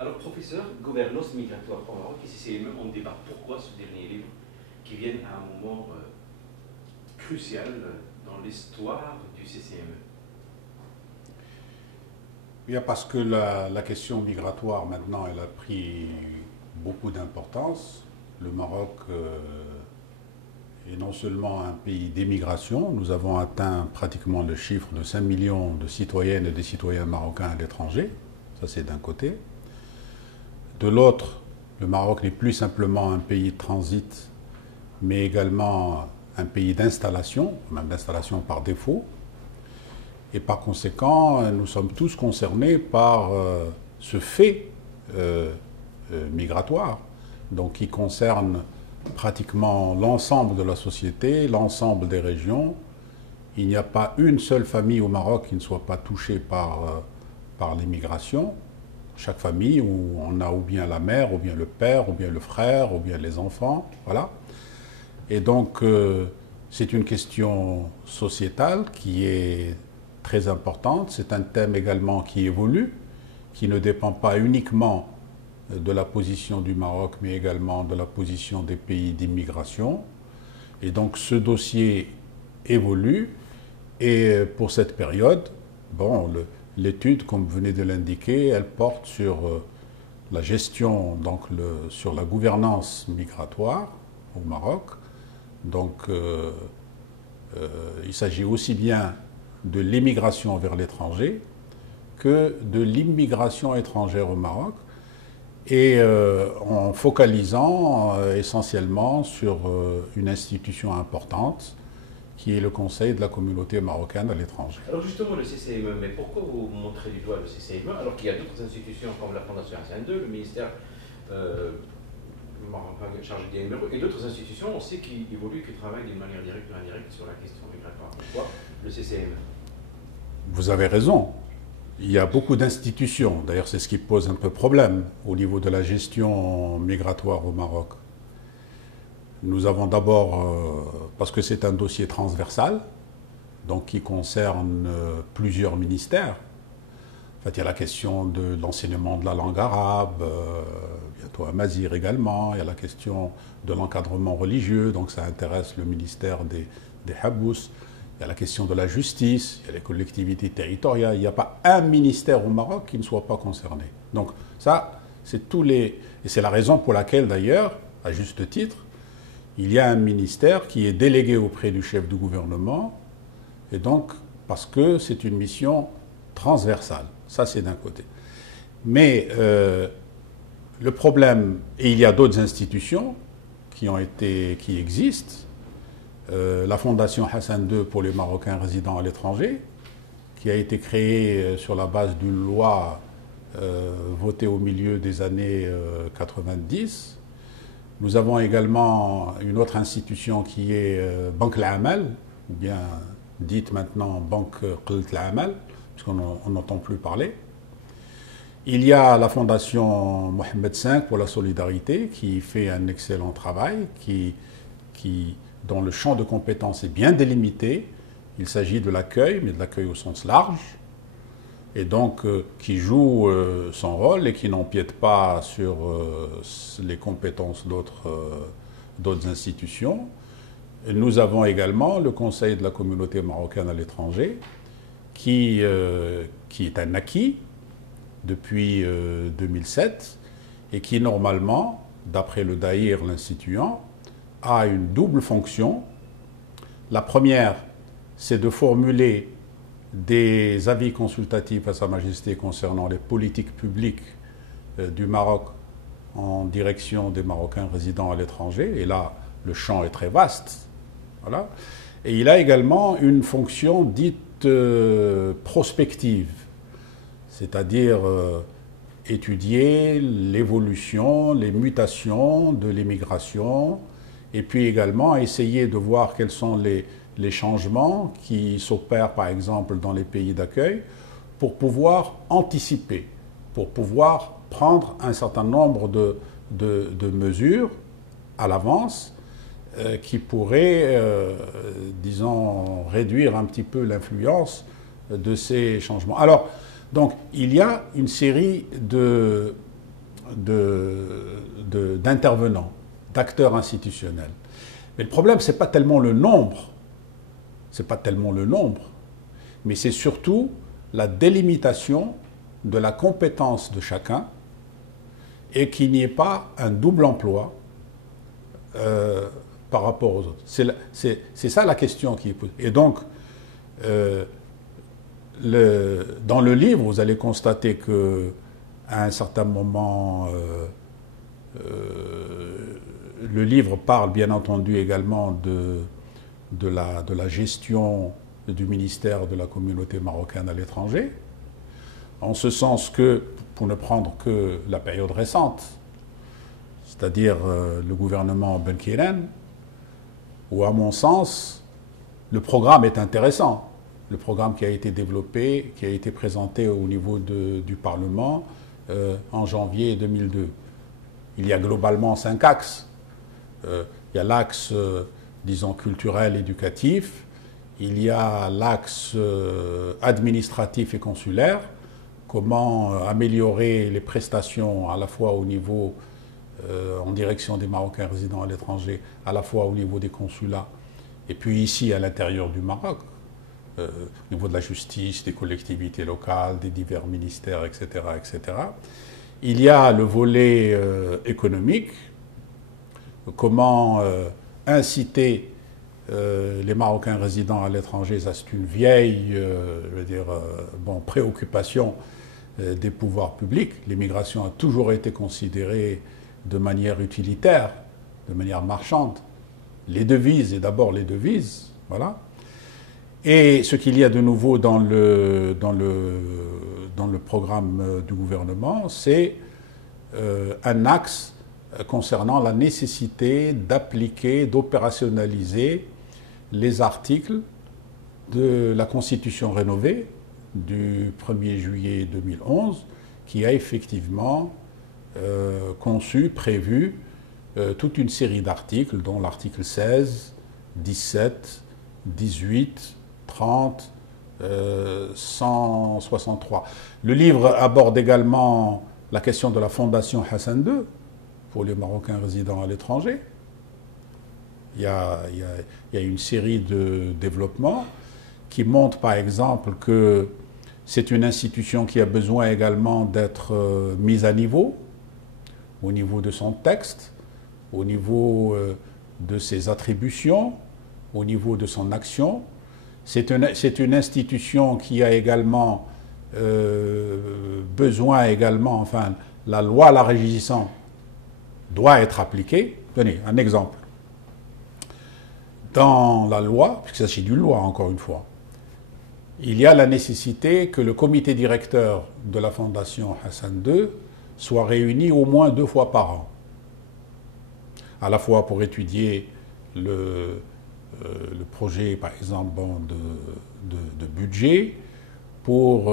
Alors, professeur, Gouvernance migratoire au Maroc, et CCME, on débat pourquoi ce dernier livre, qui vient à un moment crucial dans l'histoire du CCME. Bien, parce que la question migratoire, maintenant, elle a pris beaucoup d'importance. Le Maroc est non seulement un pays d'émigration, nous avons atteint pratiquement le chiffre de 5 millions de citoyennes et de citoyens marocains à l'étranger, ça c'est d'un côté. De l'autre, le Maroc n'est plus simplement un pays de transit, mais également un pays d'installation, même d'installation par défaut. Et par conséquent, nous sommes tous concernés par ce fait migratoire, donc qui concerne pratiquement l'ensemble de la société, l'ensemble des régions. Il n'y a pas une seule famille au Maroc qui ne soit pas touchée par l'immigration. Chaque famille où on a ou bien la mère, ou bien le père, ou bien le frère, ou bien les enfants, voilà. Et donc, c'est une question sociétale qui est très importante. C'est un thème également qui évolue, qui ne dépend pas uniquement de la position du Maroc, mais également de la position des pays d'immigration. Et donc, ce dossier évolue. Et pour cette période, bon, l'étude, comme vous venez de l'indiquer, elle porte sur la gestion, donc sur la gouvernance migratoire au Maroc. Donc, il s'agit aussi bien de l'immigration vers l'étranger que de l'immigration étrangère au Maroc, et en focalisant essentiellement sur une institution importante qui est le Conseil de la communauté marocaine à l'étranger. Alors justement, le CCME, mais pourquoi vous montrez du doigt le CCME alors qu'il y a d'autres institutions comme la Fondation Hassan II, le ministère marocain chargé des MRE et d'autres institutions aussi qui évoluent, qui travaillent d'une manière directe ou indirecte sur la question migratoire. Pourquoi le CCME? Vous avez raison. Il y a beaucoup d'institutions. D'ailleurs, c'est ce qui pose un peu problème au niveau de la gestion migratoire au Maroc. Nous avons d'abord, parce que c'est un dossier transversal, donc qui concerne plusieurs ministères. En fait, il y a la question de l'enseignement de la langue arabe, bientôt à Mazir également. Il y a la question de l'encadrement religieux, donc ça intéresse le ministère des Habous. Il y a la question de la justice, il y a les collectivités territoriales. Il n'y a pas un ministère au Maroc qui ne soit pas concerné. Donc ça, c'est tous les... Et c'est la raison pour laquelle, d'ailleurs, à juste titre, il y a un ministère qui est délégué auprès du chef du gouvernement, et donc parce que c'est une mission transversale. Ça, c'est d'un côté. Mais le problème, et il y a d'autres institutions qui existent, la Fondation Hassan II pour les Marocains résidant à l'étranger, qui a été créée sur la base d'une loi votée au milieu des années 90. Nous avons également une autre institution qui est Banque l'Amal, ou bien dite maintenant Banque Qelt l'Amal, puisqu'on n'entend plus parler. Il y a la Fondation Mohamed V pour la solidarité, qui fait un excellent travail, dont le champ de compétences est bien délimité. Il s'agit de l'accueil, mais de l'accueil au sens large, et donc qui joue son rôle et qui n'empiète pas sur les compétences d'autres institutions. Et nous avons également le Conseil de la communauté marocaine à l'étranger, qui est un acquis depuis 2007 et qui normalement, d'après le DAIR, l'instituant, a une double fonction. La première, c'est de formuler des avis consultatifs à Sa Majesté concernant les politiques publiques du Maroc en direction des Marocains résidant à l'étranger. Et là, le champ est très vaste. Voilà. Et il a également une fonction dite prospective, c'est-à-dire étudier l'évolution, les mutations de l'immigration, et puis également essayer de voir quels sont les changements qui s'opèrent par exemple dans les pays d'accueil pour pouvoir anticiper, pour pouvoir prendre un certain nombre de mesures à l'avance qui pourraient, disons, réduire un petit peu l'influence de ces changements. Alors, donc, il y a une série d'intervenants, d'acteurs institutionnels. Mais le problème, ce n'est pas tellement le nombre, mais c'est surtout la délimitation de la compétence de chacun et qu'il n'y ait pas un double emploi par rapport aux autres. C'est ça la question qui est posée. Et donc, dans le livre, vous allez constater qu'à un certain moment, le livre parle bien entendu également de la gestion du ministère de la communauté marocaine à l'étranger, en ce sens que, pour ne prendre que la période récente, c'est-à-dire le gouvernement Ben Keren, où à mon sens, le programme est intéressant. Le programme qui a été développé, qui a été présenté au niveau du Parlement en janvier 2002. Il y a globalement 5 axes. Il y a l'axe, disons, culturel, éducatif. Il y a l'axe administratif et consulaire. Comment améliorer les prestations à la fois au niveau, en direction des Marocains résidant à l'étranger, à la fois au niveau des consulats, et puis ici à l'intérieur du Maroc, au niveau de la justice, des collectivités locales, des divers ministères, etc., etc. Il y a le volet économique, comment inciter les Marocains résidant à l'étranger. Ça, c'est une vieille préoccupation des pouvoirs publics. L'immigration a toujours été considérée de manière utilitaire, de manière marchande. Les devises, et d'abord les devises, voilà. Et ce qu'il y a de nouveau dans le programme du gouvernement, c'est un axe concernant la nécessité d'appliquer, d'opérationnaliser les articles de la Constitution rénovée du 1er juillet 2011, qui a effectivement prévu toute une série d'articles, dont l'article 16, 17, 18, 30, 163. Le livre aborde également la question de la fondation Hassan II pour les Marocains résidant à l'étranger. Il y a une série de développements qui montrent par exemple que c'est une institution qui a besoin également d'être mise à niveau, au niveau de son texte, au niveau de ses attributions, au niveau de son action. C'est une institution qui a également besoin également, enfin, la loi la régissant doit être appliquée. Tenez, un exemple. Dans la loi, puisqu'il s'agit d'une loi encore une fois, il y a la nécessité que le comité directeur de la Fondation Hassan II soit réuni au moins 2 fois par an, à la fois pour étudier le projet, par exemple, de budget, pour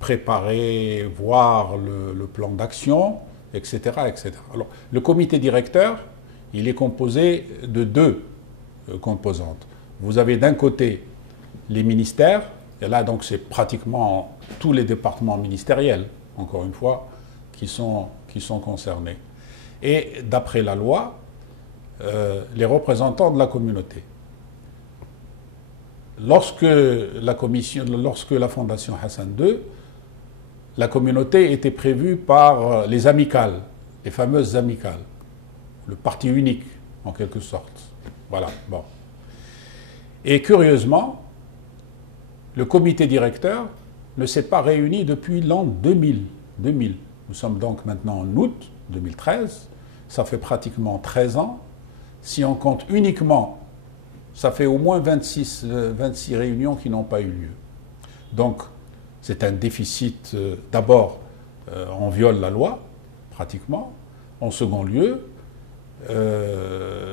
préparer, voir le plan d'action, etc., etc. Alors, le comité directeur, il est composé de 2 composantes. Vous avez d'un côté les ministères, et là donc c'est pratiquement tous les départements ministériels, encore une fois, qui sont concernés. Et d'après la loi, les représentants de la communauté. Lorsque la Fondation Hassan II, la communauté était prévue par les amicales, les fameuses amicales, le parti unique en quelque sorte. Voilà, bon. Et curieusement, le comité directeur ne s'est pas réuni depuis l'an 2000. Nous sommes donc maintenant en août 2013, ça fait pratiquement 13 ans. Si on compte uniquement, ça fait au moins 26 réunions qui n'ont pas eu lieu. Donc, c'est un déficit. D'abord, on viole la loi, pratiquement. En second lieu,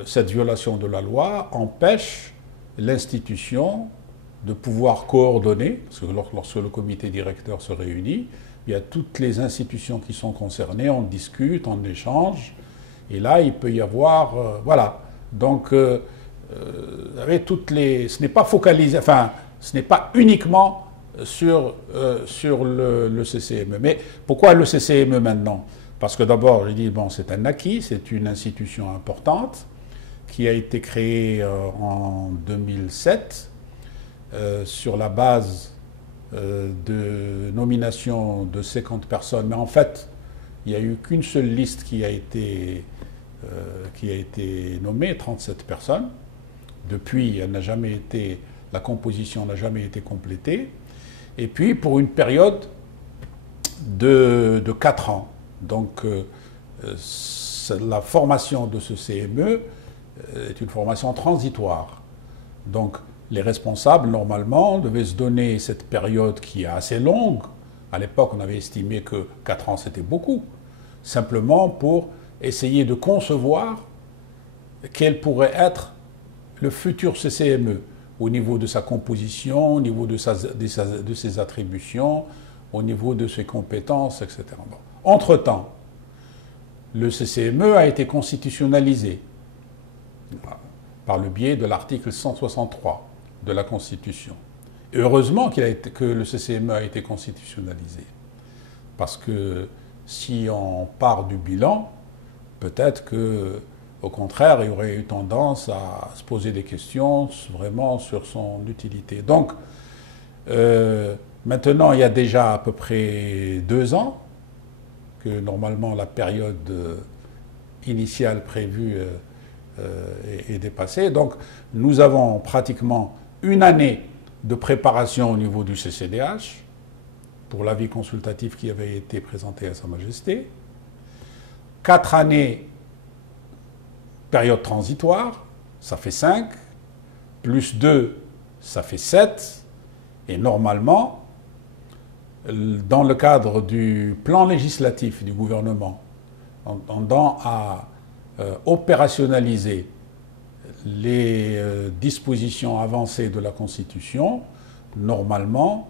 cette violation de la loi empêche l'institution de pouvoir coordonner, parce que lorsque le comité directeur se réunit, il y a toutes les institutions qui sont concernées, on discute, on échange, et là, il peut y avoir... voilà. Donc, ce n'est pas focalisé, enfin, ce n'est pas uniquement sur le CCME. Mais pourquoi le CCME maintenant ? Parce que d'abord, je dis, bon, c'est un acquis, c'est une institution importante qui a été créée en 2007 sur la base de nomination de 50 personnes. Mais en fait, il n'y a eu qu'une seule liste qui a été nommée, 37 personnes. Depuis, la composition n'a jamais été complétée. Et puis, pour une période de 4 ans. Donc, la formation de ce CME est une formation transitoire. Donc, les responsables, normalement, devaient se donner cette période qui est assez longue. À l'époque, on avait estimé que 4 ans, c'était beaucoup. Simplement pour essayer de concevoir quel pourrait être le futur CCME au niveau de sa composition, au niveau de ses attributions, au niveau de ses compétences, etc. Bon. Entre-temps, le CCME a été constitutionnalisé par le biais de l'article 163 de la Constitution. Et heureusement que le CCME a été constitutionnalisé. Parce que si on part du bilan, peut-être que, au contraire, il y aurait eu tendance à se poser des questions vraiment sur son utilité. Donc, maintenant, il y a déjà à peu près 2 ans que normalement la période initiale prévue est dépassée. Donc, nous avons pratiquement une année de préparation au niveau du CCDH pour l'avis consultatif qui avait été présenté à Sa Majesté. 4 années période transitoire, ça fait 5, plus 2, ça fait 7, et normalement, dans le cadre du plan législatif du gouvernement, tendant à opérationnaliser les dispositions avancées de la Constitution, normalement,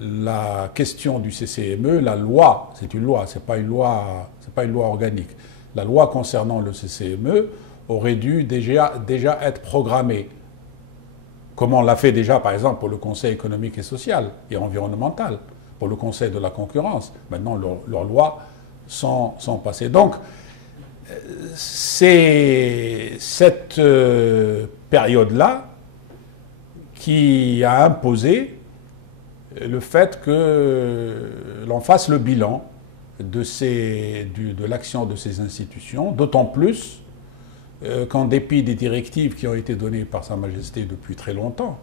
la question du CCME, la loi, c'est une loi, c'est pas une loi organique. La loi concernant le CCME aurait dû déjà être programmée, comme on l'a fait déjà, par exemple, pour le Conseil économique et social et environnemental, pour le Conseil de la concurrence. Maintenant, leurs lois sont passées. Donc, c'est cette période-là qui a imposé le fait que l'on fasse le bilan de l'action de ces institutions, d'autant plus qu'en dépit des directives qui ont été données par Sa Majesté depuis très longtemps,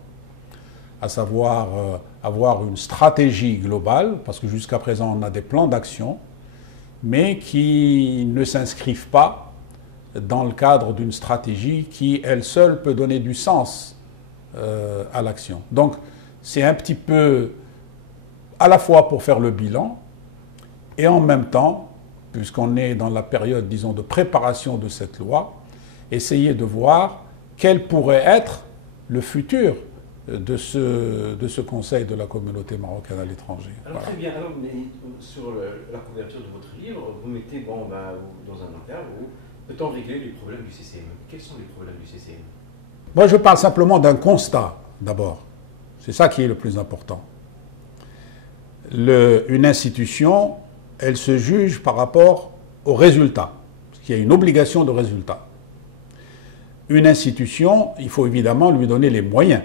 à savoir avoir une stratégie globale, parce que jusqu'à présent on a des plans d'action, mais qui ne s'inscrivent pas dans le cadre d'une stratégie qui, elle seule, peut donner du sens à l'action. Donc, c'est un petit peu à la fois pour faire le bilan et en même temps, puisqu'on est dans la période, disons, de préparation de cette loi, essayer de voir quel pourrait être le futur de ce Conseil de la communauté marocaine à l'étranger. Alors voilà. Très bien, alors, mais sur la couverture de votre livre, vous mettez dans un intervalle où peut-on régler les problèmes du CCME? Quels sont les problèmes du CCME? Moi, je parle simplement d'un constat, d'abord. C'est ça qui est le plus important. Une institution, elle se juge par rapport aux résultats, parce qu'il y a une obligation de résultat. Une institution, il faut évidemment lui donner les moyens.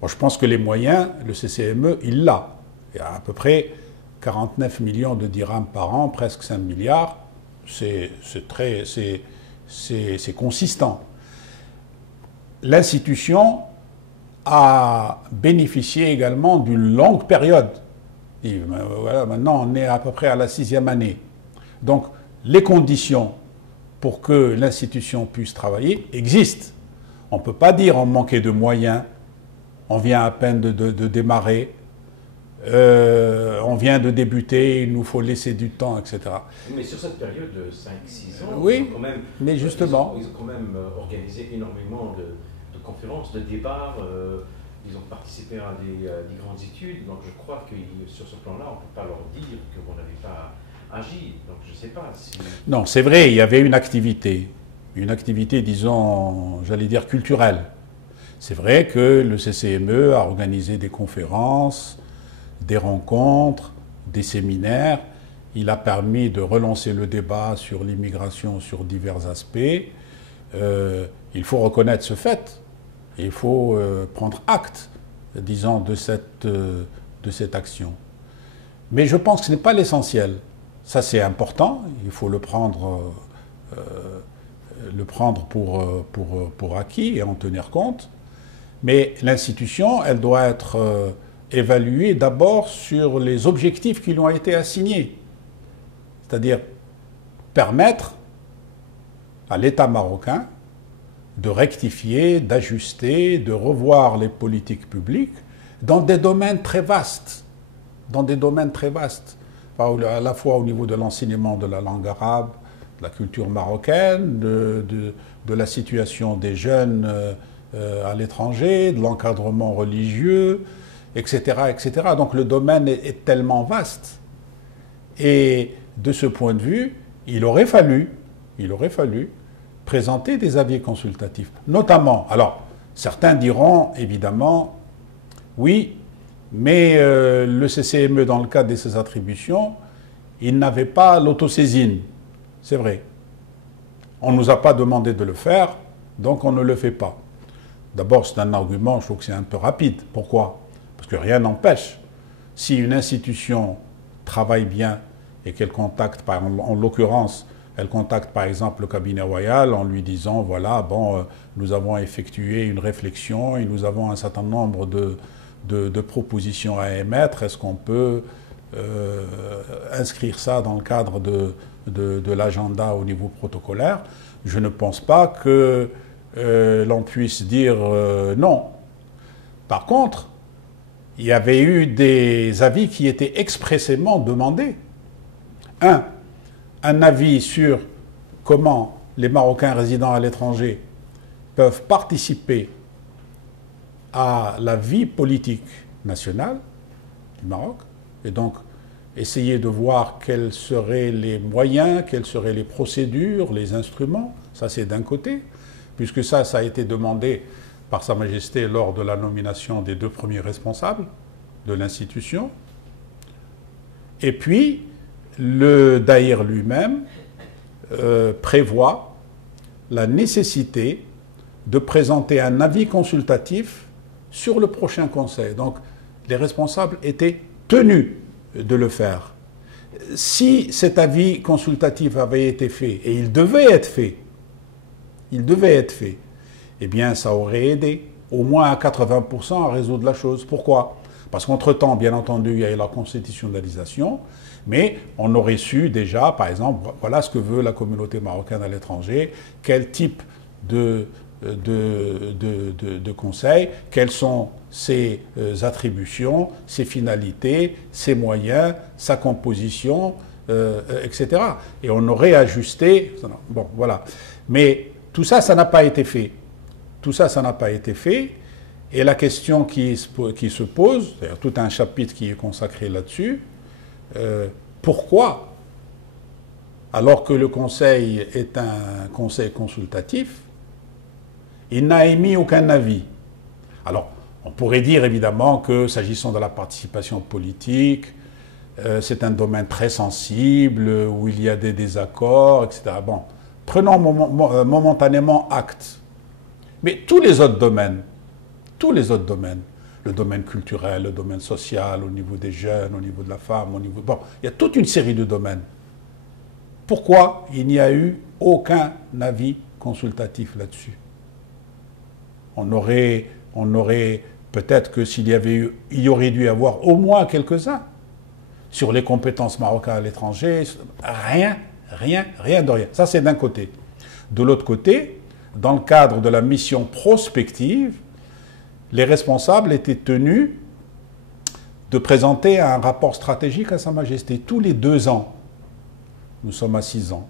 Bon, je pense que les moyens, le CCME, il l'a. Il y a à peu près 49 millions de dirhams par an, presque 5 milliards. C'est consistant. L'institution a bénéficié également d'une longue période. Et voilà, maintenant, on est à peu près à la 6e année. Donc, les conditions pour que l'institution puisse travailler existent. On ne peut pas dire on manquait de moyens, on vient à peine de démarrer, on vient de débuter, il nous faut laisser du temps, etc. Mais sur cette période de 5-6 ans, oui, quand même, mais justement, ils ont quand même organisé énormément de conférences, de débats, ils ont participé à des grandes études, donc je crois que sur ce plan-là, on ne peut pas leur dire que vous n'avez pas agi, donc je ne sais pas si... Non, c'est vrai, il y avait une activité, disons, j'allais dire culturelle. C'est vrai que le CCME a organisé des conférences, des rencontres, des séminaires, il a permis de relancer le débat sur l'immigration sur divers aspects. Il faut reconnaître ce fait. Il faut prendre acte, disons, de cette action. Mais je pense que ce n'est pas l'essentiel. Ça, c'est important. Il faut le prendre pour acquis et en tenir compte. Mais l'institution, elle doit être évaluée d'abord sur les objectifs qui lui ont été assignés. C'est-à-dire permettre à l'État marocain de rectifier, d'ajuster, de revoir les politiques publiques dans des domaines très vastes. Dans des domaines très vastes. À la fois au niveau de l'enseignement de la langue arabe, de la culture marocaine, de la situation des jeunes à l'étranger, de l'encadrement religieux, etc., etc. Donc le domaine est tellement vaste. Et de ce point de vue, il aurait fallu présenter des avis consultatifs. Notamment, alors, certains diront évidemment, oui, mais le CCME, dans le cadre de ses attributions, il n'avait pas l'autosaisine. C'est vrai. On ne nous a pas demandé de le faire, donc on ne le fait pas. D'abord, c'est un argument, je trouve que c'est un peu rapide. Pourquoi? Parce que rien n'empêche. Si une institution travaille bien et qu'elle contacte, en l'occurrence, elle contacte par exemple le cabinet royal en lui disant, voilà, bon, nous avons effectué une réflexion et nous avons un certain nombre de propositions à émettre. Est-ce qu'on peut inscrire ça dans le cadre de l'agenda au niveau protocolaire? Je ne pense pas que l'on puisse dire non. Par contre, il y avait eu des avis qui étaient expressément demandés. Un avis sur comment les Marocains résidant à l'étranger peuvent participer à la vie politique nationale du Maroc, et donc essayer de voir quels seraient les moyens, quelles seraient les procédures, les instruments. Ça, c'est d'un côté, puisque ça a été demandé par Sa Majesté lors de la nomination des 2 premiers responsables de l'institution. Et puis, le Daïr lui-même prévoit la nécessité de présenter un avis consultatif sur le prochain conseil. Donc, les responsables étaient tenus de le faire. Si cet avis consultatif avait été fait, et il devait être fait, eh bien, ça aurait aidé au moins à 80% à résoudre la chose. Pourquoi? Parce qu'entre-temps, bien entendu, il y a eu la constitutionnalisation, mais on aurait su déjà, par exemple, voilà ce que veut la communauté marocaine à l'étranger, quel type de conseil, quelles sont ses attributions, ses finalités, ses moyens, sa composition, etc. Et on aurait ajusté. Bon, voilà. Mais tout ça, ça n'a pas été fait. Tout ça, ça n'a pas été fait. Et la question qui se pose, d'ailleurs tout un chapitre qui est consacré là-dessus, pourquoi, alors que le Conseil est un conseil consultatif, il n'a émis aucun avis? Alors, on pourrait dire évidemment que, s'agissant de la participation politique, c'est un domaine très sensible, où il y a des désaccords, etc. Bon, prenons momentanément acte. Mais tous les autres domaines, le domaine culturel, le domaine social, au niveau des jeunes, au niveau de la femme, bon, il y a toute une série de domaines. Pourquoi il n'y a eu aucun avis consultatif là-dessus? On aurait peut-être que s'il y avait eu, il y aurait dû y avoir au moins quelques-uns sur les compétences marocaines à l'étranger. Rien de rien. Ça, c'est d'un côté. De l'autre côté, dans le cadre de la mission prospective, les responsables étaient tenus de présenter un rapport stratégique à Sa Majesté tous les 2 ans. Nous sommes à 6 ans.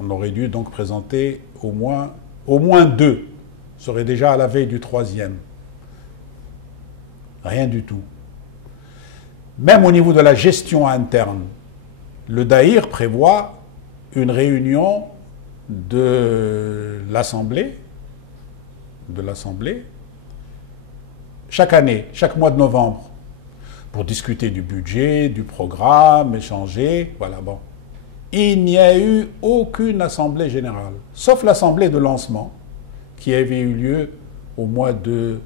On aurait dû donc présenter au moins 2. On serait déjà à la veille du 3e. Rien du tout. Même au niveau de la gestion interne, le Daïr prévoit une réunion de l'Assemblée, chaque année, chaque mois de novembre, pour discuter du budget, du programme, échanger, voilà, bon. Il n'y a eu aucune assemblée générale, sauf l'assemblée de lancement, qui avait eu lieu au mois de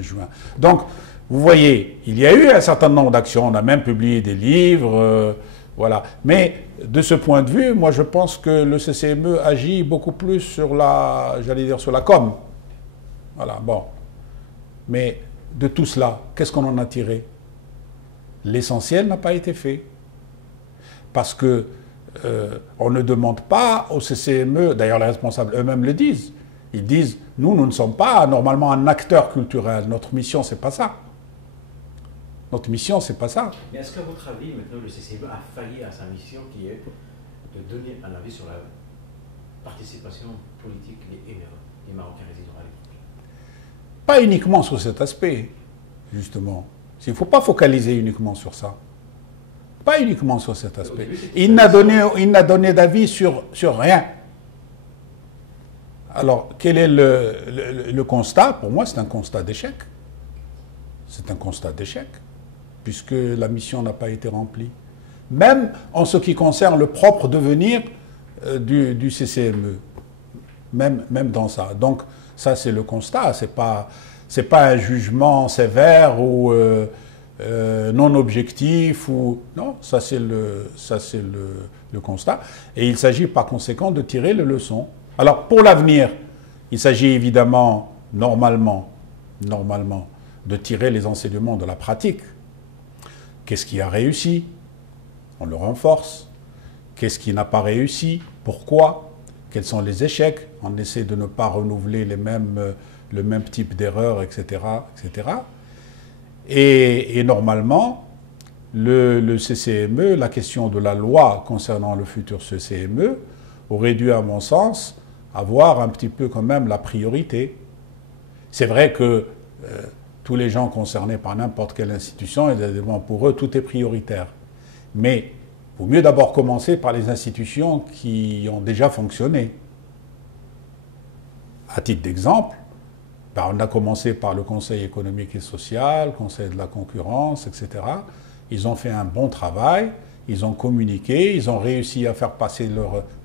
juin. Donc, vous voyez, il y a eu un certain nombre d'actions, on a même publié des livres, voilà. Mais de ce point de vue, moi je pense que le CCME agit beaucoup plus sur la, j'allais dire, sur la com. Voilà, bon. Mais de tout cela, qu'est-ce qu'on en a tiré? L'essentiel n'a pas été fait. Parce que on ne demande pas au CCME, d'ailleurs les responsables eux-mêmes le disent, ils disent, nous ne sommes pas normalement un acteur culturel, notre mission c'est pas ça. Notre mission c'est pas ça. Mais est-ce qu'à votre avis, maintenant le CCME a failli à sa mission qui est de donner un avis sur la participation politique des Marocains résidant à l'étranger? Pas uniquement sur cet aspect, justement. Il ne faut pas focaliser uniquement sur ça. Pas uniquement sur cet aspect. Il n'a donné d'avis sur rien. Alors, quel est le constat? Pour moi, c'est un constat d'échec. C'est un constat d'échec, puisque la mission n'a pas été remplie. Même en ce qui concerne le propre devenir du CCME. Même dans ça. Donc, ça, c'est le constat. C'est pas un jugement sévère ou non objectif. Non, ça, c'est le constat. Et il s'agit par conséquent de tirer les leçons. Alors, pour l'avenir, il s'agit évidemment, normalement, de tirer les enseignements de la pratique. Qu'est-ce qui a réussi? On le renforce. Qu'est-ce qui n'a pas réussi? Pourquoi? Quels sont les échecs? On essaie de ne pas renouveler le même type d'erreurs, etc., etc. Et normalement, le CCME, la question de la loi concernant le futur CCME, aurait dû, à mon sens, avoir un petit peu quand même la priorité. C'est vrai que tous les gens concernés par n'importe quelle institution, évidemment pour eux, tout est prioritaire. Mais il vaut mieux d'abord commencer par les institutions qui ont déjà fonctionné. À titre d'exemple, on a commencé par le Conseil économique et social, le Conseil de la concurrence, etc. Ils ont fait un bon travail, ils ont communiqué, ils ont réussi à faire passer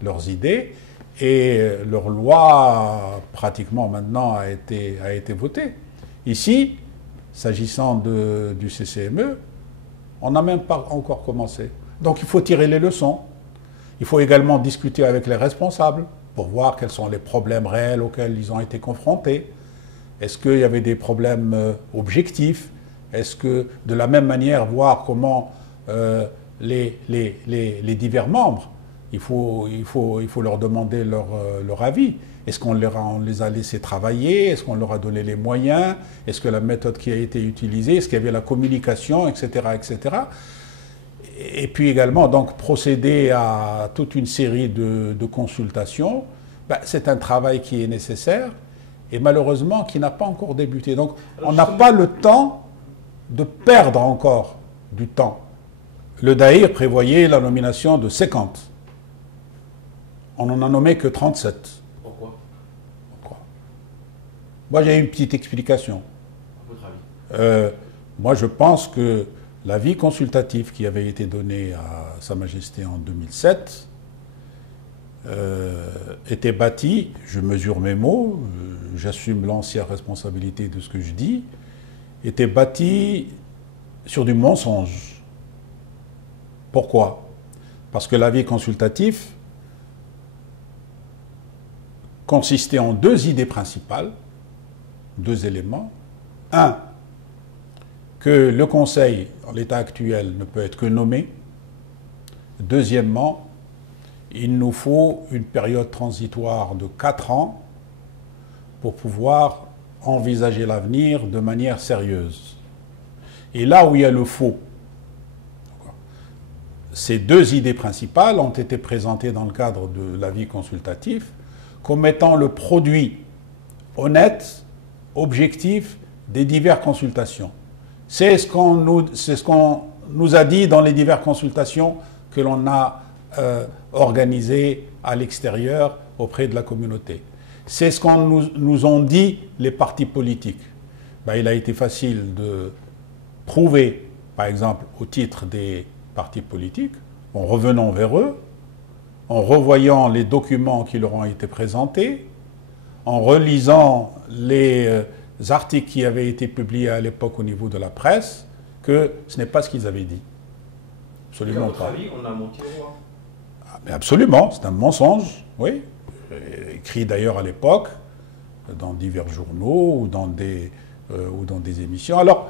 leurs idées et leur loi, pratiquement maintenant, a été votée. Ici, s'agissant du CCME, on n'a même pas encore commencé. Donc il faut tirer les leçons. Il faut également discuter avec les responsables pour voir quels sont les problèmes réels auxquels ils ont été confrontés. Est-ce qu'il y avait des problèmes objectifs? Est-ce que, de la même manière, voir comment les divers membres, il faut leur demander leur avis. Est-ce qu'on les a laissés travailler? Est-ce qu'on leur a donné les moyens? Est-ce que la méthode qui a été utilisée? Est-ce qu'il y avait la communication, etc., etc. Et puis également, donc, procéder à toute une série de consultations. C'est un travail qui est nécessaire et malheureusement qui n'a pas encore débuté. Donc, on n'a pas le temps de perdre encore du temps. Le Daïr prévoyait la nomination de 50. On n'en a nommé que 37. Pourquoi? Moi, j'ai une petite explication. À votre avis? Moi, je pense que l'avis consultatif qui avait été donné à Sa Majesté en 2007 était bâti, je mesure mes mots, j'assume l'entière responsabilité de ce que je dis, était bâti sur du mensonge. Pourquoi? Parce que l'avis consultatif consistait en deux idées principales, deux éléments. Un, que le Conseil, en l'état actuel, ne peut être que nommé. Deuxièmement, il nous faut une période transitoire de 4 ans pour pouvoir envisager l'avenir de manière sérieuse. Et là où il y a le faux, ces deux idées principales ont été présentées dans le cadre de l'avis consultatif comme étant le produit honnête, objectif des diverses consultations. C'est ce qu'on nous a dit dans les diverses consultations que l'on a organisées à l'extérieur auprès de la communauté. C'est ce qu'on nous ont dit les partis politiques. Il a été facile prouver, par exemple, au titre des partis politiques, en revenant vers eux, en revoyant les documents qui leur ont été présentés, en relisant les articles qui avaient été publiés à l'époque au niveau de la presse, que ce n'est pas ce qu'ils avaient dit. Absolument à votre pas. avis, on a menti au roi? Mais absolument, c'est un mensonge, oui. Écrit d'ailleurs à l'époque, dans divers journaux ou dans des émissions. Alors,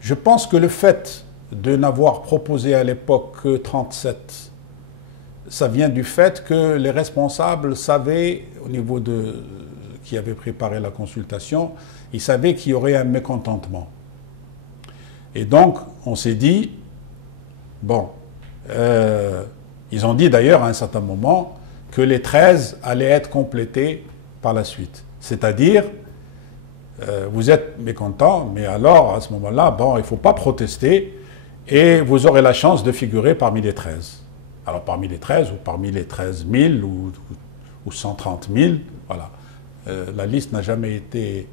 je pense que le fait de n'avoir proposé à l'époque que 37, ça vient du fait que les responsables savaient, au niveau de qui avaient préparé la consultation, ils savaient qu'il y aurait un mécontentement. Et donc, on s'est dit, bon, ils ont dit d'ailleurs à un certain moment que les 13 allaient être complétés par la suite. C'est-à-dire, vous êtes mécontent, mais alors, à ce moment-là, bon, il ne faut pas protester et vous aurez la chance de figurer parmi les 13. Alors, parmi les 13 ou parmi les 13 000 ou 130 000, voilà. La liste n'a jamais été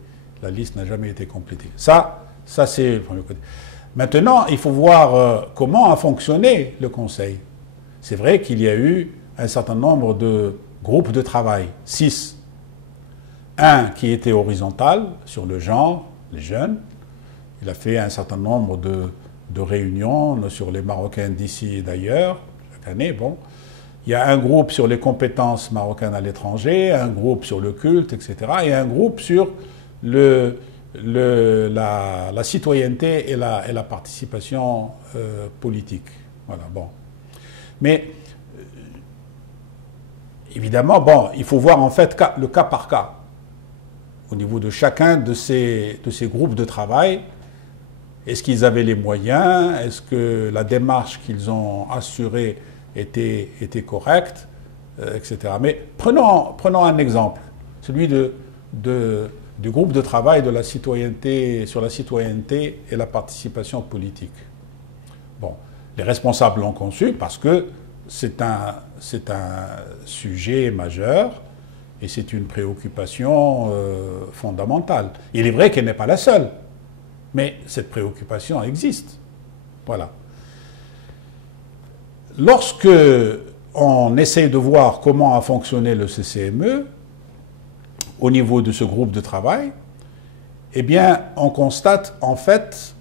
complétée. Ça c'est le premier côté. Maintenant, il faut voir comment a fonctionné le Conseil. C'est vrai qu'il y a eu un certain nombre de groupes de travail, 6. Un qui était horizontal sur le genre, les jeunes. Il a fait un certain nombre de réunions sur les Marocains d'ici et d'ailleurs, chaque année, bon. Il y a un groupe sur les compétences marocaines à l'étranger, un groupe sur le culte, etc. Et un groupe sur la citoyenneté et la participation politique. Voilà, bon. Mais, évidemment, bon, il faut voir en fait le cas par cas. Au niveau de chacun de ces groupes de travail, est-ce qu'ils avaient les moyens? Est-ce que la démarche qu'ils ont assurée était correcte, etc. Mais prenons un exemple, celui du groupe de travail de la citoyenneté, sur la citoyenneté et la participation politique. Bon, les responsables l'ont conçu parce que c'est un sujet majeur et c'est une préoccupation fondamentale. Il est vrai qu'elle n'est pas la seule, mais cette préoccupation existe. Voilà. Lorsque on essaie de voir comment a fonctionné le CCME au niveau de ce groupe de travail, eh bien, on constate en fait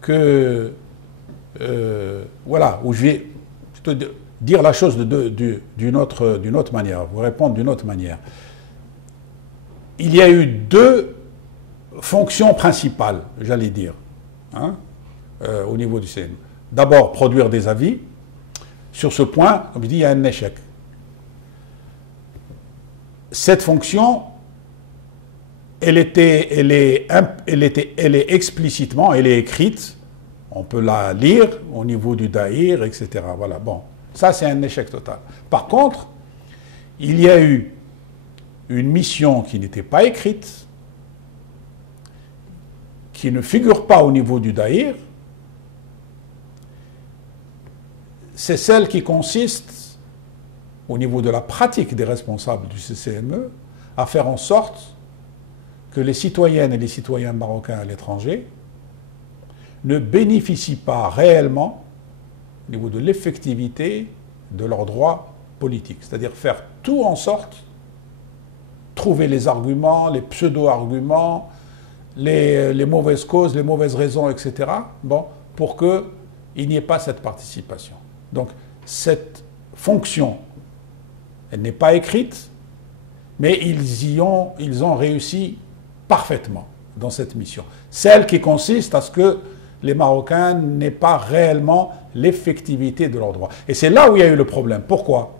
que, voilà, où je vais plutôt dire la chose d'une autre manière, vous répondre d'une autre manière. Il y a eu 2 fonctions principales, j'allais dire, hein, au niveau du CCME. D'abord, produire des avis. Sur ce point, comme je dis, il y a un échec. Cette fonction, elle est explicitement, elle est écrite, on peut la lire au niveau du Daïr, etc. Voilà, bon, ça c'est un échec total. Par contre, il y a eu une mission qui n'était pas écrite, qui ne figure pas au niveau du Daïr. C'est celle qui consiste, au niveau de la pratique des responsables du CCME, à faire en sorte que les citoyennes et les citoyens marocains à l'étranger ne bénéficient pas réellement, au niveau de l'effectivité de leurs droits politiques. C'est-à-dire faire tout en sorte, trouver les arguments, les pseudo-arguments, les mauvaises causes, les mauvaises raisons, etc., bon, pour qu'il n'y ait pas cette participation. Donc, cette fonction, elle n'est pas écrite, mais ils ont réussi parfaitement dans cette mission. Celle qui consiste à ce que les Marocains n'aient pas réellement l'effectivité de leurs droits. Et c'est là où il y a eu le problème. Pourquoi?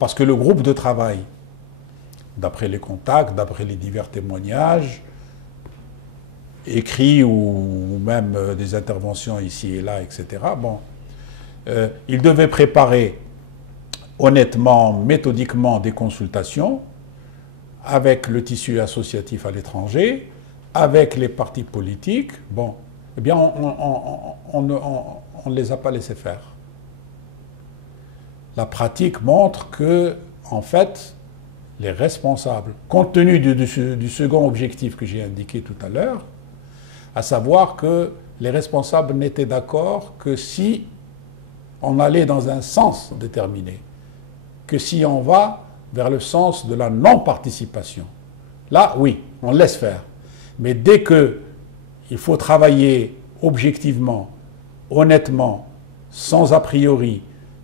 Parce que le groupe de travail, d'après les contacts, d'après les divers témoignages, écrits ou même des interventions ici et là, etc., bon, il devait préparer honnêtement, méthodiquement des consultations avec le tissu associatif à l'étranger, avec les partis politiques. Bon, eh bien, on ne les a pas laissés faire. La pratique montre que, en fait, les responsables, compte tenu du second objectif que j'ai indiqué tout à l'heure, à savoir que les responsables n'étaient d'accord que si on allait dans un sens déterminé, que si on va vers le sens de la non-participation. Là, oui, on laisse faire. Mais dès qu'il faut travailler objectivement, honnêtement, sans a priori,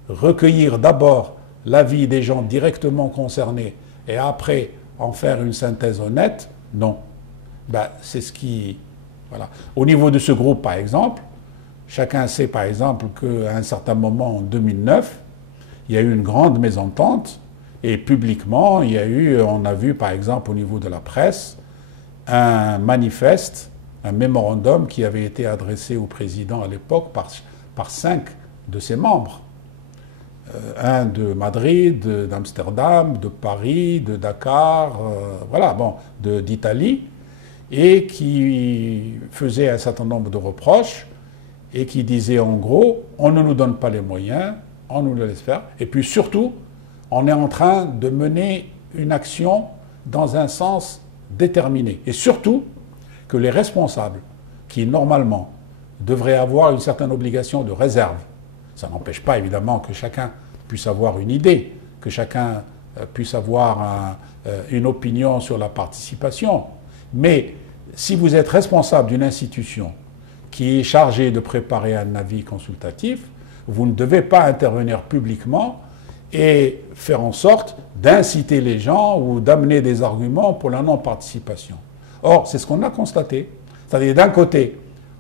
recueillir d'abord l'avis des gens directement concernés et après en faire une synthèse honnête, non. Ben, c'est ce qui... Voilà. Au niveau de ce groupe, par exemple, chacun sait, par exemple, qu'à un certain moment, en 2009, il y a eu une grande mésentente et publiquement, il y a eu, on a vu, par exemple, au niveau de la presse, un manifeste, un mémorandum qui avait été adressé au président à l'époque par 5 de ses membres. Un de Madrid, d'Amsterdam, de Paris, de Dakar, voilà, bon, d'Italie, et qui faisait un certain nombre de reproches et qui disait en gros, on ne nous donne pas les moyens, on nous le laisse faire, et puis surtout, on est en train de mener une action dans un sens déterminé. Et surtout, que les responsables, qui normalement devraient avoir une certaine obligation de réserve, ça n'empêche pas évidemment que chacun puisse avoir une idée, que chacun puisse avoir une opinion sur la participation. Mais si vous êtes responsable d'une institution qui est chargée de préparer un avis consultatif, vous ne devez pas intervenir publiquement et faire en sorte d'inciter les gens ou d'amener des arguments pour la non-participation. Or, c'est ce qu'on a constaté. C'est-à-dire, d'un côté,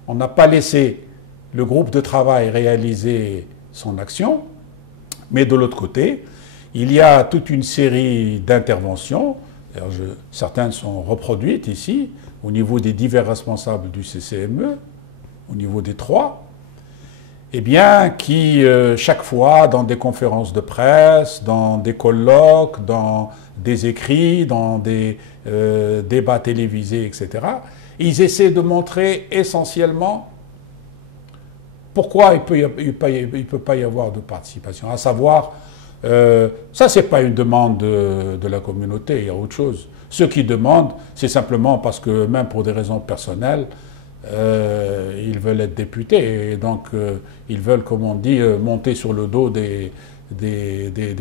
on n'a pas laissé le groupe de travail réaliser son action, mais de l'autre côté, il y a toute une série d'interventions, certaines sont reproduites ici, au niveau des divers responsables du CCME, au niveau des 3, eh bien, qui, chaque fois, dans des conférences de presse, dans des colloques, dans des écrits, dans des débats télévisés, etc., ils essaient de montrer essentiellement pourquoi il ne peut pas y avoir de participation. À savoir, ça, ce n'est pas une demande de la communauté, il y a autre chose. Ceux qui demandent, c'est simplement parce que, même pour des raisons personnelles, ils veulent être députés et donc ils veulent, comme on dit, monter sur le dos des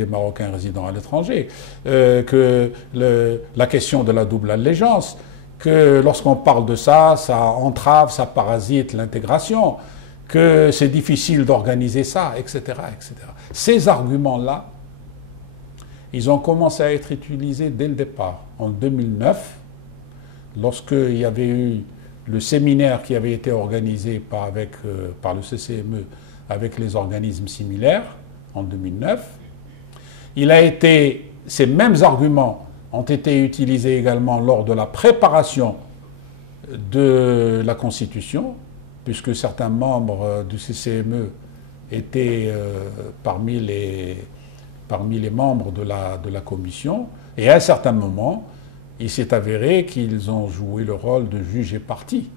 Marocains résidant à l'étranger, que la question de la double allégeance, que lorsqu'on parle de ça, ça entrave, ça parasite l'intégration, que c'est difficile d'organiser ça, etc., etc. Ces arguments-là, ils ont commencé à être utilisés dès le départ. En 2009, lorsqu'il y avait eu le séminaire qui avait été organisé par le CCME avec les organismes similaires en 2009. Ces mêmes arguments ont été utilisés également lors de la préparation de la Constitution, puisque certains membres du CCME étaient parmi les membres de la commission, et à un certain moment, il s'est avéré qu'ils ont joué le rôle de juge et partie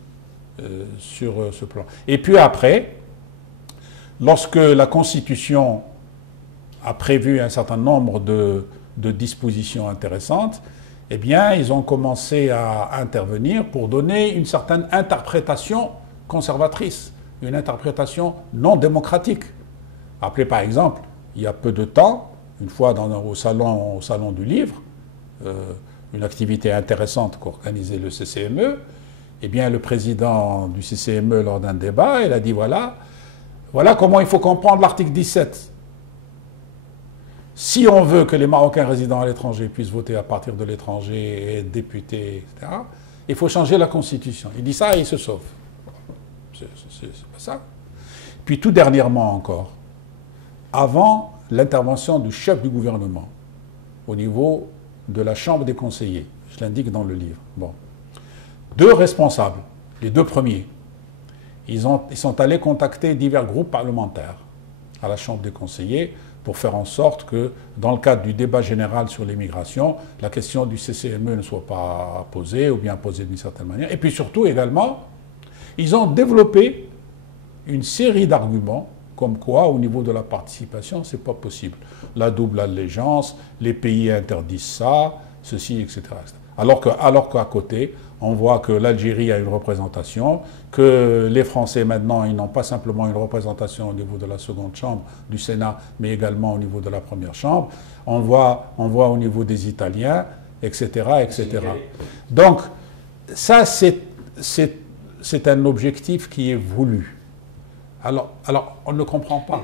sur ce plan. Et puis après, lorsque la Constitution a prévu un certain nombre de dispositions intéressantes, eh bien, ils ont commencé à intervenir pour donner une certaine interprétation conservatrice, une interprétation non démocratique. Rappelez par exemple, il y a peu de temps, une fois au salon du livre, une activité intéressante qu'organisait le CCME, eh bien, le président du CCME, lors d'un débat, il a dit voilà comment il faut comprendre l'article 17. Si on veut que les Marocains résidant à l'étranger puissent voter à partir de l'étranger et être députés, etc., il faut changer la Constitution. Il dit ça et il se sauve. C'est pas ça. Puis tout dernièrement encore, avant l'intervention du chef du gouvernement, au niveau de la Chambre des conseillers, je l'indique dans le livre. Bon. 2 responsables, les 2 premiers, ils sont allés contacter divers groupes parlementaires à la Chambre des conseillers pour faire en sorte que, dans le cadre du débat général sur l'immigration, la question du CCME ne soit pas posée, ou bien posée d'une certaine manière. Et puis surtout également, ils ont développé une série d'arguments comme quoi, au niveau de la participation, ce n'est pas possible. La double allégeance, les pays interdisent ça, ceci, etc. Alors qu'à côté, On voit que l'Algérie a une représentation, que les Français maintenant, ils n'ont pas simplement une représentation au niveau de la seconde chambre du Sénat, mais également au niveau de la première chambre. On voit au niveau des Italiens, etc., etc. Donc, ça, c'est un objectif qui est voulu. Alors, on ne comprend pas.